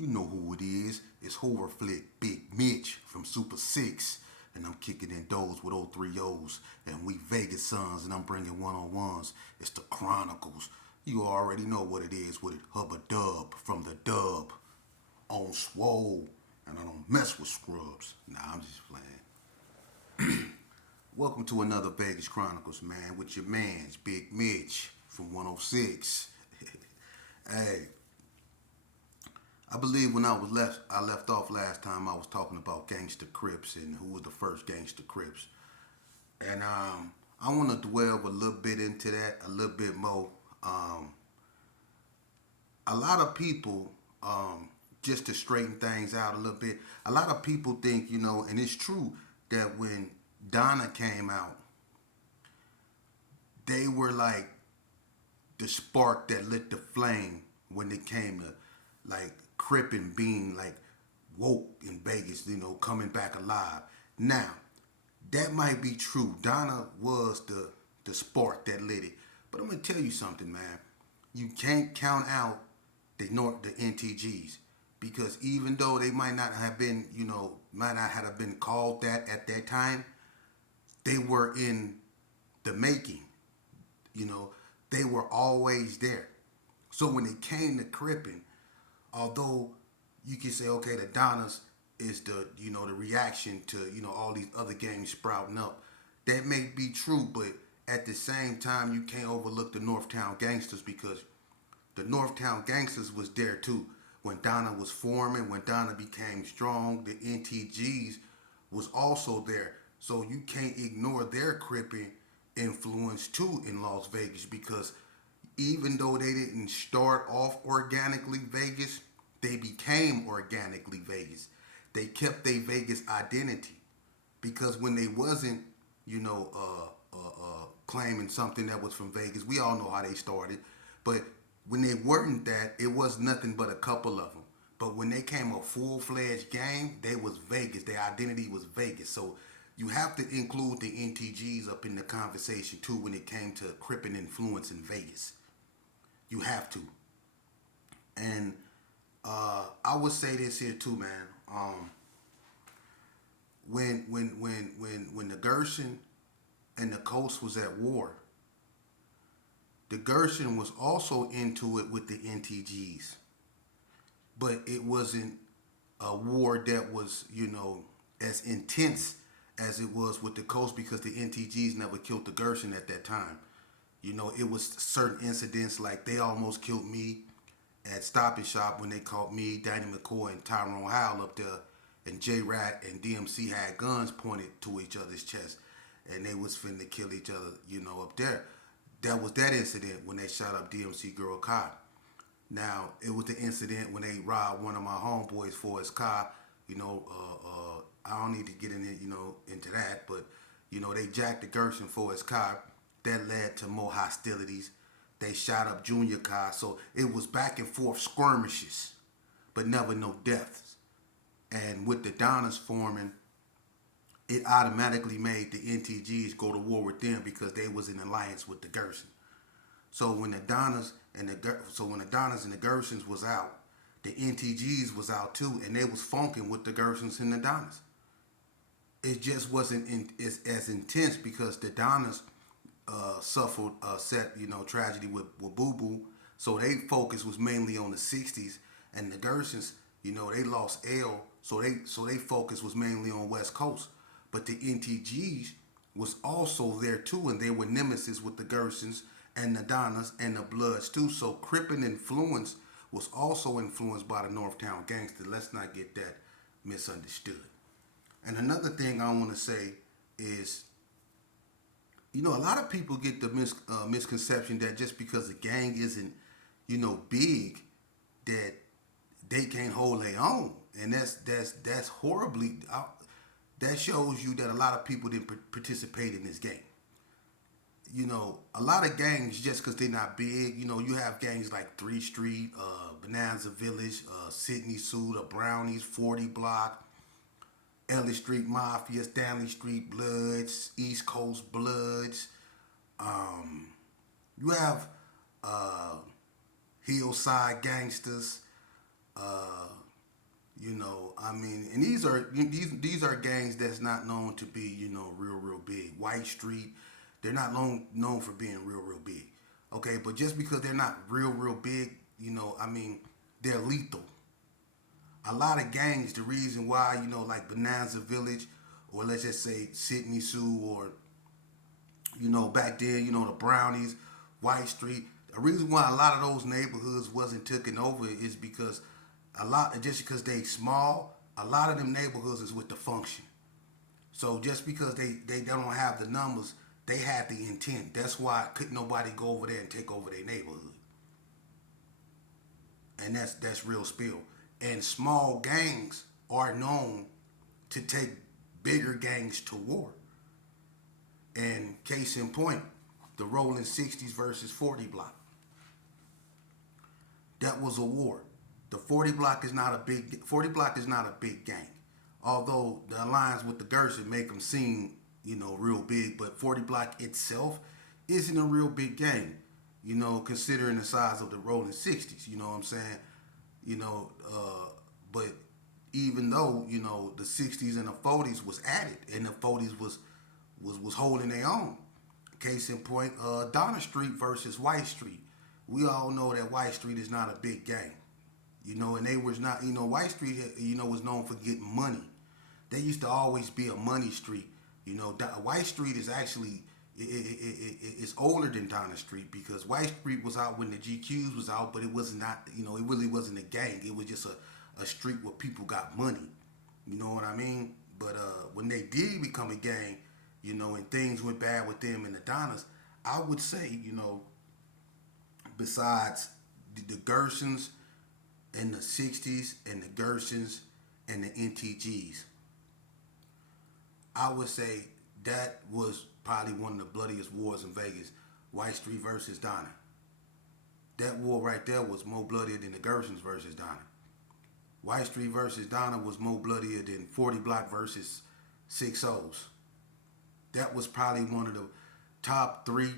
You know who it is. It's horror flick Big Mitch from Super 6. And I'm kicking in doors with 030s. And we Vegas sons, and I'm bringing one-on-ones. It's the Chronicles. You already know what it is with it. Hubba Dub from the Dub on Swole. And I don't mess with scrubs. Nah, I'm just playing. Welcome to another Vegas Chronicles, man, with your mans, Big Mitch from 106. Hey, I believe when I left off last time, I was talking about gangster Crips and who was the first gangster Crips. And I want to dwell a little bit into that, a little bit more. Um, a lot of people, just to straighten things out a little bit, a lot of people think, and it's true that when Donna came out, they were like the spark that lit the flame when it came to like Cripping being like woke in Vegas, coming back alive. Now, that might be true. Donna was the spark that lit it. But I'm gonna tell you something, man. You can't count out the NTGs because even though they might not have been, might not have been called that at that time, they were in the making. You know, they were always there. So when it came to Cripping, although you can say, okay, the Donnas is the reaction to, all these other gangs sprouting up. That may be true, but at the same time, you can't overlook the Northtown Gangsters because the Northtown Gangsters was there too. When Donna was forming, when Donna became strong, the NTGs was also there. So you can't ignore their Cripping influence too in Las Vegas because even though they didn't start off organically Vegas, they became organically Vegas. They kept their Vegas identity because when they wasn't, claiming something that was from Vegas, we all know how they started. But when they weren't that, it was nothing but a couple of them. But when they came a full-fledged gang, they was Vegas. Their identity was Vegas. So you have to include the NTGs up in the conversation too when it came to Crippin' influence in Vegas. You have to. And I would say this here too, man. When the Gershon and the Coast was at war, the Gershon was also into it with the NTGs, but it wasn't a war that was as intense as it was with the Coast because the NTGs never killed the Gershon at that time. It was certain incidents like they almost killed me at Stop and Shop when they caught me, Danny McCoy, and Tyrone Howell up there, and J-Rat and DMC had guns pointed to each other's chest, and they was finna kill each other, up there. That was that incident when they shot up DMC Girl Kai. Now, it was the incident when they robbed one of my homeboys for his car. I don't need to get into that, but, they jacked the Gershon for his car. That led to more hostilities. They shot up Junior Kai, so it was back and forth skirmishes, but never no deaths. And with the Donnas forming, it automatically made the NTGs go to war with them because they was in alliance with the Gershon. So when the Donnas and the Gershons was out, the NTGs was out too, and they was funking with the Gershons and the Donnas. It just wasn't as intense because the Donnas suffered a tragedy with Boo Boo, so their focus was mainly on the '60s, and the Gershons, they lost L, so they focus was mainly on West Coast. But the NTGs was also there too, and they were nemesis with the Gershons and the Donnas and the Bloods too. So Crippin' influence was also influenced by the Northtown Gangster. Let's not get that misunderstood. And another thing I want to say is, a lot of people get the misconception that just because a gang isn't, big, that they can't hold their own, and that's horribly. That shows you that a lot of people didn't participate in this game. A lot of gangs just because they're not big. You have gangs like 3 Street, Bonanza Village, Sydney Suda, Brownies, 40 Block, Ellis Street Mafia, Stanley Street Bloods, East Coast Bloods. You have Hillside Gangsters, I mean, and these are gangs that's not known to be, real big. White Street, they're not known for being real big. Okay, but just because they're not real big, I mean, they're lethal. A lot of gangs, the reason why, like Bonanza Village, or let's just say Sydney Sue, or back then, the Brownies, White Street. The reason why a lot of those neighborhoods wasn't taken over is because just because they small, a lot of them neighborhoods is with the function. So just because they don't have the numbers, they had the intent. That's why couldn't nobody go over there and take over their neighborhood. And that's real spill. And small gangs are known to take bigger gangs to war. And case in point, the Rolling 60s versus 40 block. That was a war. The 40 block is not a big gang. Although the alliance with the Gerson make them seem, real big, but 40 block itself isn't a real big gang, considering the size of the Rolling 60s, you know what I'm saying? But even though, the 60s and the 40s was added and the 40s was holding their own. Case in point, Donna Street versus White Street. We all know that White Street is not a big gang. And they was not, White Street, was known for getting money. They used to always be a money street. White Street is actually, it's older than Donna Street, because White Street was out when the GQs was out, but it was not, it really wasn't a gang. It was just a street where people got money. You know what I mean? But when they did become a gang, and things went bad with them and the Donnas, I would say, besides the Gersons in the 60s and the Gersons and the NTGs, I would say that was probably one of the bloodiest wars in Vegas. White Street versus Donna. That war right there was more bloodier than the Gersons versus Donna. White Street versus Donna was more bloodier than 40 Block versus 6 O's. That was probably one of the top three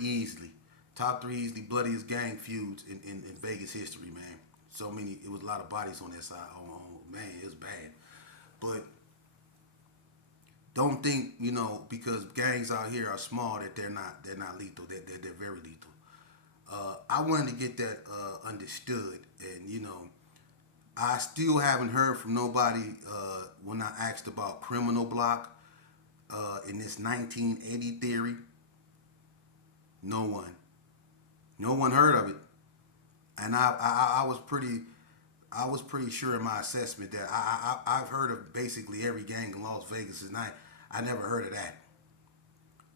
easily bloodiest gang feuds in Vegas history, man. It was a lot of bodies on that side. Oh man, it was bad. But don't think, because gangs out here are small, that they're not lethal. They're very lethal. I wanted to get that understood, and I still haven't heard from nobody when I asked about Criminal Block in this 1980 theory. No one heard of it, and I was pretty sure in my assessment that I've heard of basically every gang in Las Vegas, and I never heard of that,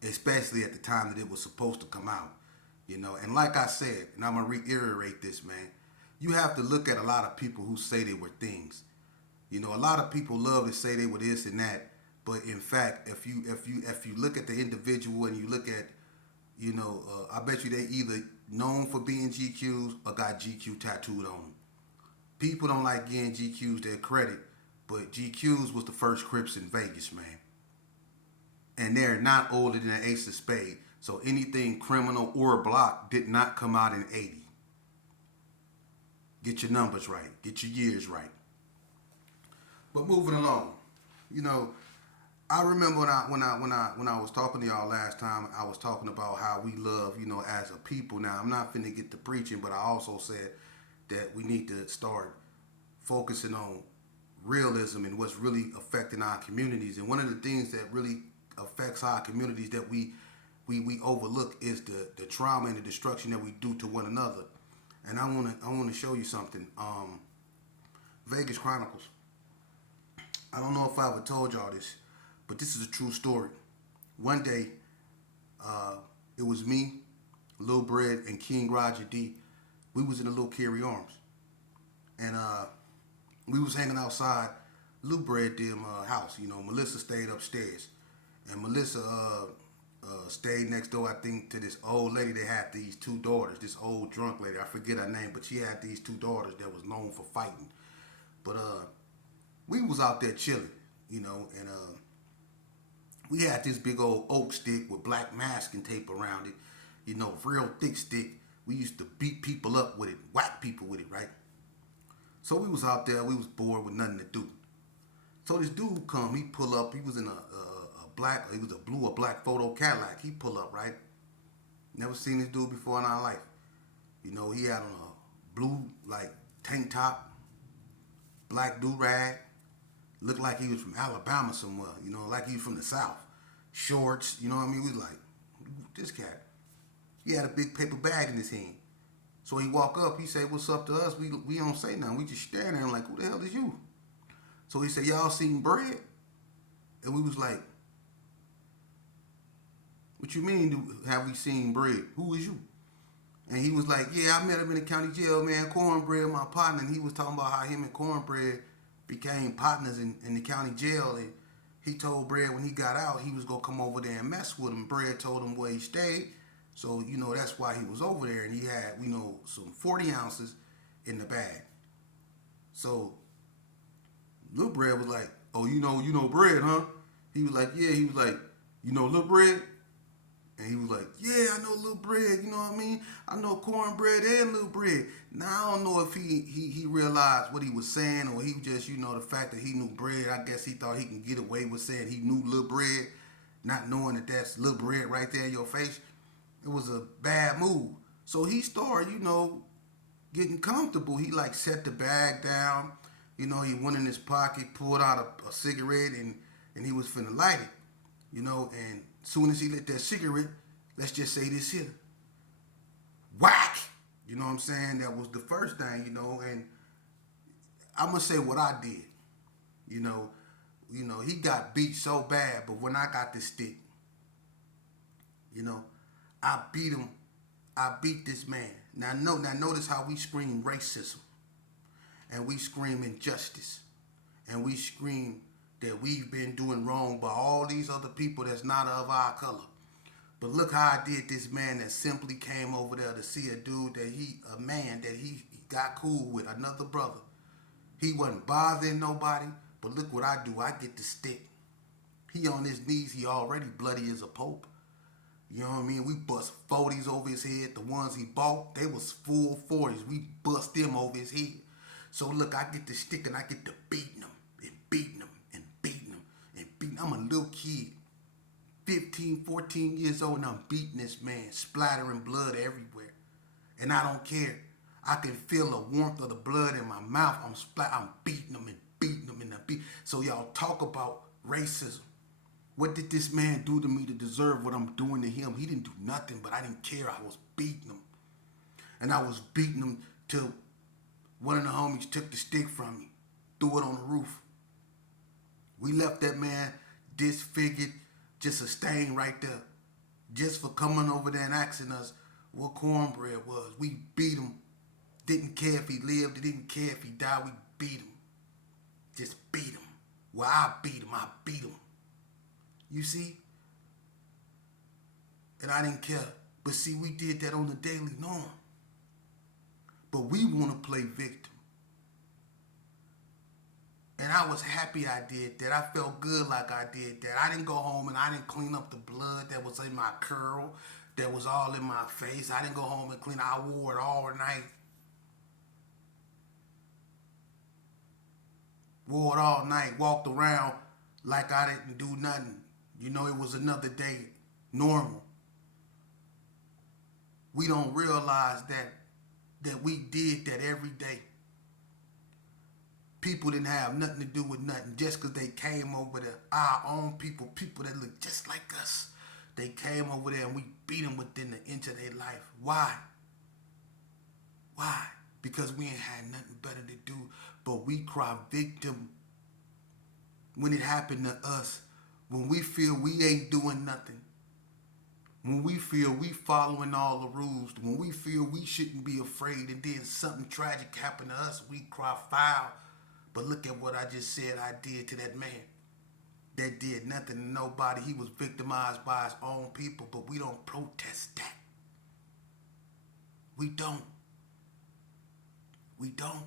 especially at the time that it was supposed to come out. And like I said, and I'm gonna reiterate this, man, you have to look at a lot of people who say they were things. A lot of people love to say they were this and that, but in fact, if you look at the individual and you look at, I bet you they either known for being GQs or got GQ tattooed on them. People don't like giving GQs their credit, but GQs was the first Crips in Vegas, man. And they're not older than an Ace of Spades. So anything criminal or block did not come out in 80. Get your numbers right. Get your years right. But moving along, I remember when I was talking to y'all last time, I was talking about how we love, as a people. Now, I'm not finna get to preaching, but I also said that we need to start focusing on realism and what's really affecting our communities. And one of the things that really affects our communities that we overlook is the trauma and the destruction that we do to one another. And I wanna show you something. Vegas Chronicles. I don't know if I ever told y'all this, but this is a true story. One day, it was me, Lil Bread, and King Roger D. We was in a little Carry Arms, and we was hanging outside Lil Bread them house. Melissa stayed upstairs, and Melissa stayed next door, I think, to this old lady that had these two daughters. This old drunk lady, I forget her name, but she had these two daughters that was known for fighting. But we was out there chilling, and we had this big old oak stick with black masking tape around it, real thick stick. We used to beat people up with it, whack people with it, right? So we was out there. We was bored with nothing to do. So this dude come. He pull up. He was in a black. He was a blue or black photo Cadillac. He pull up, right. Never seen this dude before in our life. You know, he had on a blue like tank top, black do rag. Looked like he was from Alabama somewhere. You know, like he was from the South. Shorts. You know what I mean? We was like, this cat. He had a big paper bag in his hand. So he walk up. He say, "What's up to us?" We don't say nothing. We just staring at him like, "Who the hell is you?" So he said, "Y'all seen bread?" And we was like, "What you mean? Have we seen bread? Who is you?" And he was like, "Yeah, I met him in the county jail, man. Cornbread, my partner." And he was talking about how him and Cornbread became partners in the county jail. And he told Bread when he got out, he was going to come over there and mess with him. Bread told him where he stayed. So, you know, that's why he was over there. And he had, you know, some 40 ounces in the bag. So, Lil Bread was like, "Oh, you know Bread, huh?" He was like, "Yeah." He was like, "You know Lil Bread?" And he was like, "Yeah, I know Lil Bread, you know what I mean? I know Cornbread and Lil Bread." Now, I don't know if he realized what he was saying, or he just, you know, the fact that he knew Bread. I guess he thought he can get away with saying he knew Lil Bread, not knowing that that's Lil Bread right there in your face. It was a bad move. So he started, you know, getting comfortable. He like set the bag down. You know, he went in his pocket, pulled out a cigarette, and he was finna light it. You know, and soon as he lit that cigarette, let's just say this here, whack. You know what I'm saying? That was the first thing, you know, and I'm gonna say what I did. You know, he got beat so bad, but when I got the stick, you know, I beat him. I beat this man. Now notice how we scream racism, and we scream injustice, and we scream that we've been doing wrong by all these other people that's not of our color. But look how I did this man that simply came over there to see a man that he got cool with, another brother. He wasn't bothering nobody, but look what I do. I get the stick. He on his knees, he already bloody as a pope. You know what I mean? We bust 40s over his head. The ones he bought, they was full 40s. We bust them over his head. So look, I get the stick and I get to beating him and beating him and beating him and beating him. I'm a little kid, 15, 14 years old, and I'm beating this man, splattering blood everywhere. And I don't care. I can feel the warmth of the blood in my mouth. I'm beating him and beating him and beat. So y'all talk about racism. What did this man do to me to deserve what I'm doing to him? He didn't do nothing, but I didn't care. I was beating him. And I was beating him till one of the homies took the stick from me, threw it on the roof. We left that man disfigured, just a stain right there, just for coming over there and asking us what Cornbread was. We beat him. Didn't care if he lived, didn't care if he died. We beat him. Just beat him. Well, I beat him. I beat him. You see? And I didn't care. But see, we did that on the daily norm. But we want to play victim. And I was happy I did that. I felt good like I did that. I didn't go home and I didn't clean up the blood that was in my curl, that was all in my face. I didn't go home and clean it. I wore it all night. Wore it all night. Walked around like I didn't do nothing. You know, it was another day, normal. We don't realize that we did that every day. People didn't have nothing to do with nothing just because they came over there. Our own people that look just like us. They came over there and we beat them within the inch of their life. Why? Why? Because we ain't had nothing better to do. But we cry victim when it happened to us. When we feel we ain't doing nothing. When we feel we following all the rules. When we feel we shouldn't be afraid and then something tragic happened to us, we cry foul. But look at what I just said I did to that man. That did nothing to nobody. He was victimized by his own people, but we don't protest that. We don't. We don't.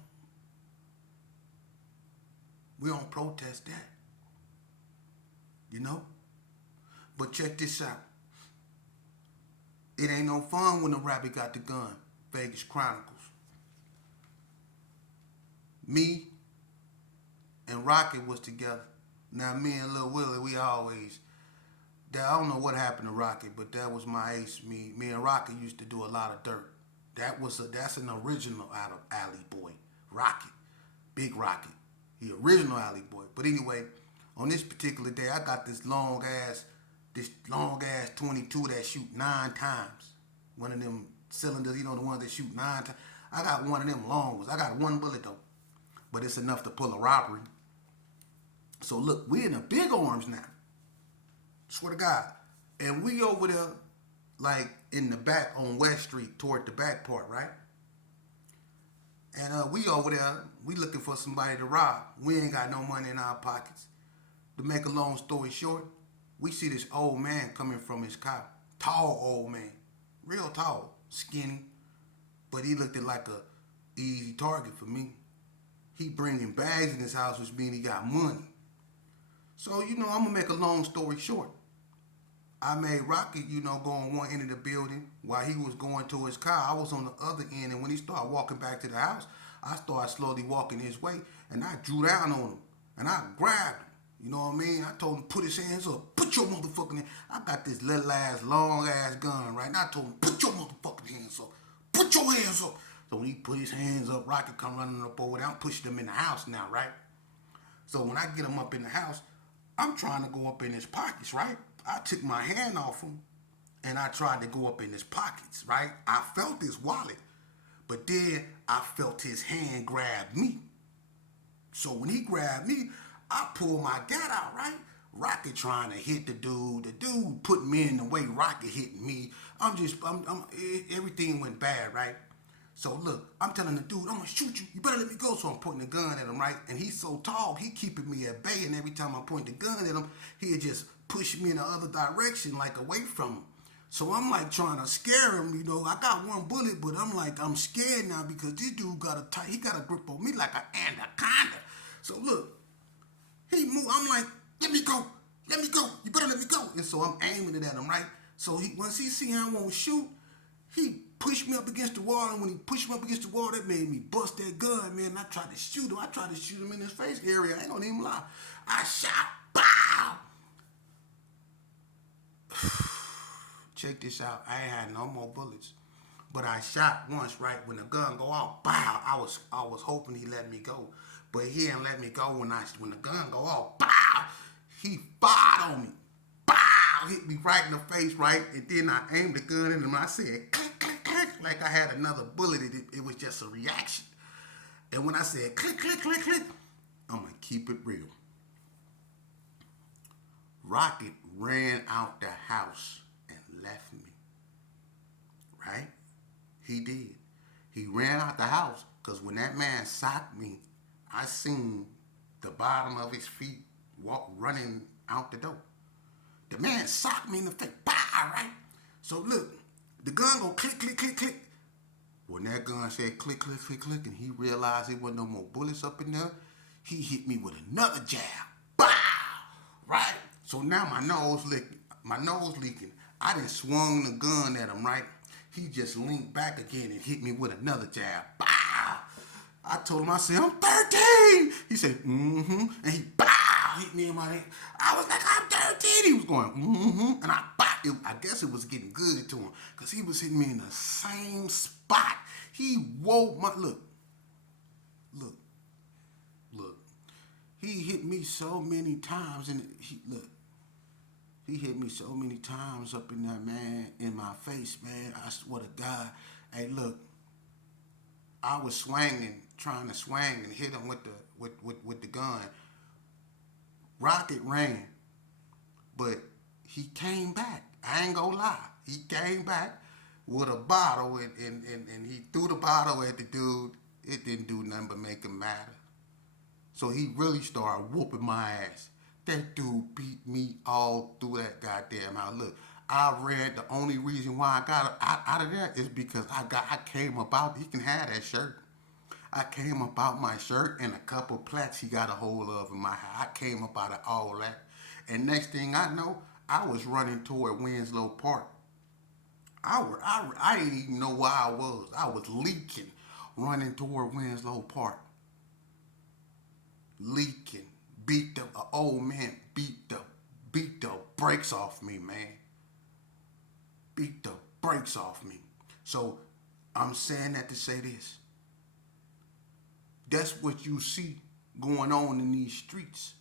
We don't protest that. You know? But check this out. It ain't no fun when the rabbit got the gun. Vegas Chronicles. Me and Rocket was together. Now me and Lil Willie, we always. I don't know what happened to Rocket, but that was my ace. Me and Rocket used to do a lot of dirt. That's an original out of Alley Boy, Rocket, Big Rocket, the original Alley Boy. But anyway, on this particular day, I got this long ass 22 that shoot 9 times. One of them cylinders, the ones that shoot 9 times. I got one of them long ones. I got one bullet though, but it's enough to pull a robbery. So look, we in the big arms now. Swear to God. And we over there, like in the back on West Street, toward the back part, right? And we over there, we looking for somebody to rob. We ain't got no money in our pockets. To make a long story short, we see this old man coming from his car. Tall old man. Real tall. Skinny. But he looked like a easy target for me. He bringing bags in his house, which means he got money. So, I'm going to make a long story short. I made Rocket, go on one end of the building while he was going to his car. I was on the other end, and when he started walking back to the house, I started slowly walking his way, and I drew down on him, and I grabbed him. You know what I mean? I told him, put his hands up. Put your motherfucking hands. I got this little ass, long ass gun, right? And I told him, put your motherfucking hands up. Put your hands up. So when he put his hands up, Rocket come running up over there. I'm pushing him in the house now, right? So when I get him up in the house, I'm trying to go up in his pockets, right? I took my hand off him, and I tried to go up in his pockets, right? I felt his wallet, but then I felt his hand grab me. So when he grabbed me, I pulled my gat out, right? Rocket trying to hit the dude. The dude put me in the way. Rocket hit me. Everything went bad, right? So look, I'm telling the dude, I'm gonna shoot you. You better let me go. So I'm pointing the gun at him, right? And he's so tall, he keeping me at bay. And every time I point the gun at him, he'd just push me in the other direction, like away from him. So I'm like trying to scare him, I got one bullet, but I'm scared now because this dude he got a grip on me like an anaconda. So look, he moved. I'm like, let me go. You better let me go. And so I'm aiming it at him, right? So once he see I won't shoot, he pushed me up against the wall. And when he pushed me up against the wall, that made me bust that gun, man. And I tried to shoot him. I tried to shoot him in his face area. I ain't gonna even lie. I shot. Bow. Check this out. I ain't had no more bullets. But I shot once, right? When the gun go off, bow. I was hoping he let me go. But he didn't let me go when the gun go off, bow. He fired on me. Bow! Hit me right in the face, right? And then I aimed the gun at him and I said, click, click, click, like I had another bullet. It was just a reaction. And when I said, click, click, click, click, I'm going to keep it real. Rocket ran out the house and left me. Right? He did. He ran out the house because when that man socked me, I seen the bottom of his feet running out the door. The man socked me in the face. Bah, right? So look, the gun go click, click, click, click. When that gun said click, click, click, click, and he realized there wasn't no more bullets up in there, he hit me with another jab. Bah! Right? So now my nose leaking. I done swung the gun at him, right? He just leaned back again and hit me with another jab. Bah! I told him, I said, I'm 13. He said, mm-hmm. And he hit me in my head. I was like, I'm 13. He was going, mm-hmm. And I guess it was getting good to him because he was hitting me in the same spot. He woke my, look. He hit me so many times he hit me so many times up in that, man, in my face, man. I swear to God. Hey, look, I was trying to swing and hit him with the gun. Rocket ran, but he came back. I ain't gonna lie. He came back with a bottle and he threw the bottle at the dude. It didn't do nothing but make him madder. So he really started whooping my ass. That dude beat me all through that goddamn house. Look, I read the only reason why I got out of there is because I came about, he can have that shirt. I came about my shirt and a couple plaques he got a hold of in my house. I came up out of all that. And next thing I know, I was running toward Winslow Park. I didn't even know where I was. I was leaking, running toward Winslow Park. leaking, beat the old man beat the brakes off me, man. Beat the brakes off me. So I'm saying that to say this. That's what you see going on in these streets.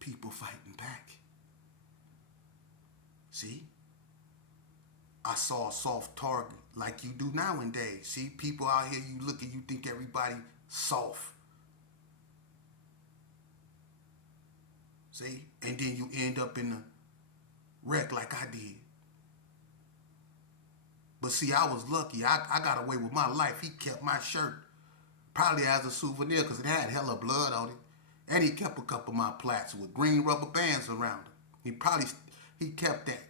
People fighting back. See? I saw a soft target like you do nowadays. See, people out here, you look and you think everybody soft. See? And then you end up in a wreck like I did. But see, I was lucky. I got away with my life. He kept my shirt, probably as a souvenir because it had hella blood on it. And he kept a couple of my plaits with green rubber bands around it. He kept that.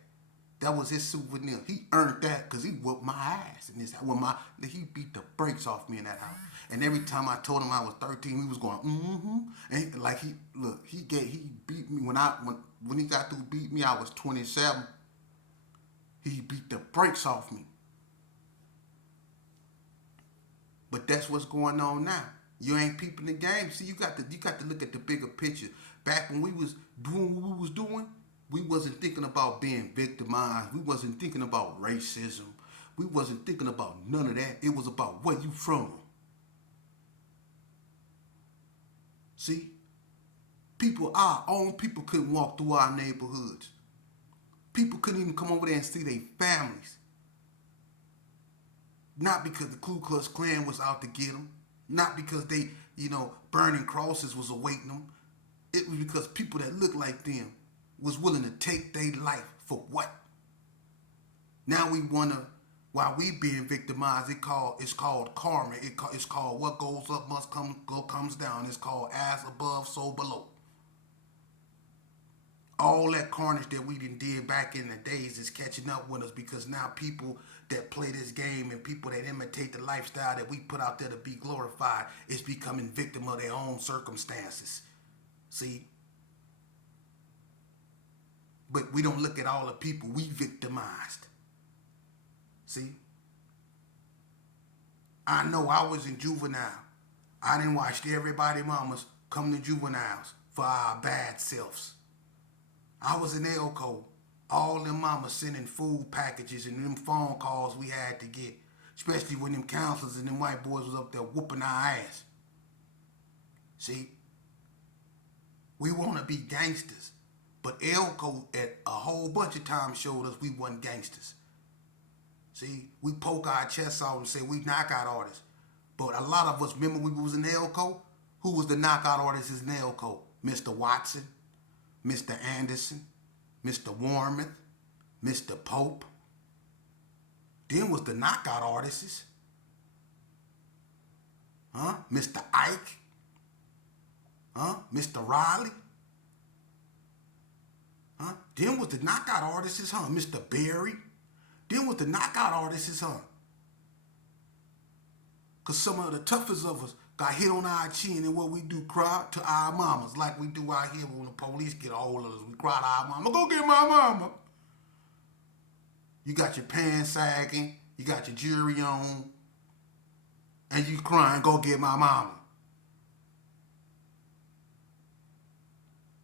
That was his souvenir. He earned that because he whooped my ass. And he beat the brakes off me in that house. And every time I told him I was 13, he was going, mm-hmm. And like he beat me when he got through beating me, I was 27. He beat the brakes off me. But that's what's going on now. You ain't peeping the game. See, you got to look at the bigger picture. Back when we was doing what we was doing, we wasn't thinking about being victimized. We wasn't thinking about racism. We wasn't thinking about none of that. It was about where you from. See? Our own people couldn't walk through our neighborhoods. People couldn't even come over there and see their families. Not because the Ku Klux Klan was out to get them. Not because they, burning crosses was awaiting them. It was because people that looked like them was willing to take their life for what? Now we wonder why we being victimized. It's called karma. It's called what goes up comes down. It's called as above, so below. All that carnage that we did back in the days is catching up with us because now people that play this game and people that imitate the lifestyle that we put out there to be glorified is becoming victim of their own circumstances. See? But we don't look at all the people we victimized. See? I know I was in juvenile. I didn't watch everybody mamas come to juveniles for our bad selves. I was in Elko. All them mamas sending food packages and them phone calls we had to get. Especially when them counselors and them white boys was up there whooping our ass. See? We want to be gangsters. But Elko at a whole bunch of times showed us we wasn't gangsters. See? We poke our chests out and say we knockout artists. But a lot of us, remember we was in Elko? Who was the knockout artists in Elko? Mr. Watson, Mr. Anderson, Mr. Warmoth, Mr. Pope. Then was the knockout artists. Huh? Mr. Ike. Huh? Mr. Riley. Huh? Then was the knockout artists, huh? Mr. Berry. Then was the knockout artists, huh? Because some of the toughest of us got hit on our chin and what we do, cry to our mamas like we do out here when the police get a hold of us. We cry to our mama, go get my mama. You got your pants sagging, you got your jewelry on, and you crying, go get my mama.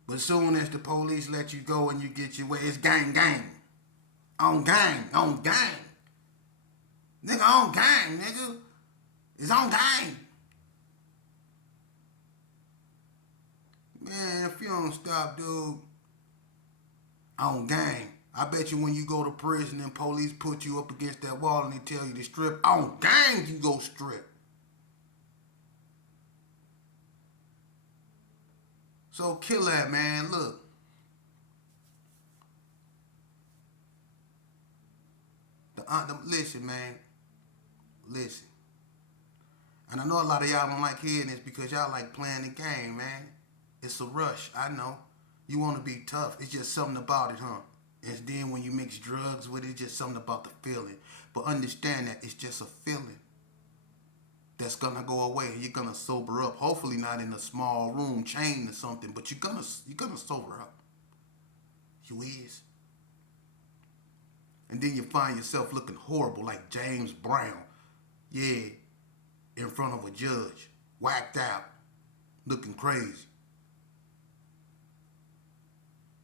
But soon as the police let you go and you get your way, it's gang. On gang. Nigga, on gang, nigga. It's on gang. Man, if you don't stop, dude, on gang. I bet you when you go to prison and police put you up against that wall and they tell you to strip, on gang you go strip. So kill that, man. Look. Listen, man. Listen. And I know a lot of y'all don't like hearing this because y'all like playing the game, man. It's a rush, I know. You want to be tough. It's just something about it, huh? And then when you mix drugs with it, it's just something about the feeling. But understand that it's just a feeling that's going to go away. You're going to sober up. Hopefully not in a small room, chained or something, but you're gonna sober up. You is. And then you find yourself looking horrible like James Brown. Yeah. In front of a judge, whacked out, looking crazy.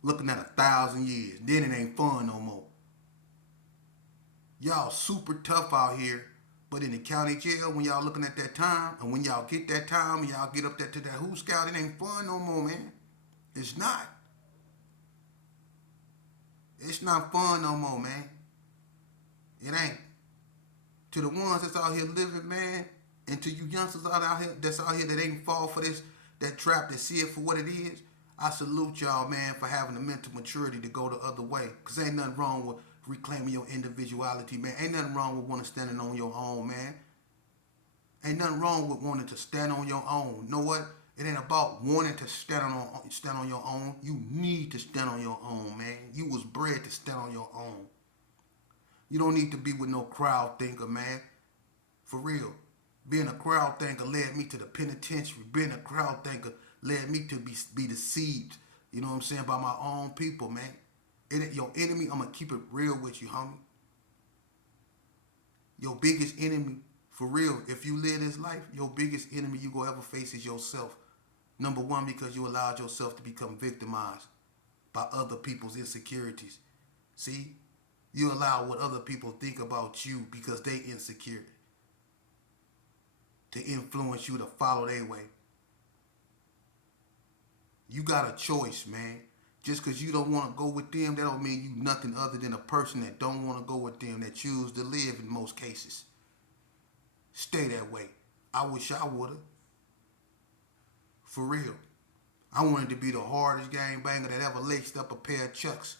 Looking at 1,000 years. Then it ain't fun no more. Y'all super tough out here, but in the county jail, when y'all looking at that time, and when y'all get that time, and y'all get up there to that Who Scout, it ain't fun no more, man. It's not. It's not fun no more, man. It ain't. To the ones that's out here living, man, and to you youngsters out here that's out here that ain't fall for this, that trap, that see it for what it is, I salute y'all, man, for having the mental maturity to go the other way. Cause ain't nothing wrong with reclaiming your individuality, man. Ain't nothing wrong with wanting to standing on your own, man. Ain't nothing wrong with wanting to stand on your own. You know what? It ain't about wanting to stand on your own. You need to stand on your own, man. You was bred to stand on your own. You don't need to be with no crowd thinker, man. For real. Being a crowd thinker led me to the penitentiary. Being a crowd thinker led me to be deceived, you know what I'm saying, by my own people, man. Your enemy, I'm going to keep it real with you, homie. Your biggest enemy, for real, if you live this life, your biggest enemy you going to ever face is yourself. Number one, because you allowed yourself to become victimized by other people's insecurities. See? You allow what other people think about you because they insecure to influence you to follow their way. You got a choice, man. Just because you don't want to go with them, that don't mean you nothing other than a person that don't want to go with them, that choose to live in most cases. Stay that way. I wish I would have. For real. I wanted to be the hardest gang banger that ever laced up a pair of chucks.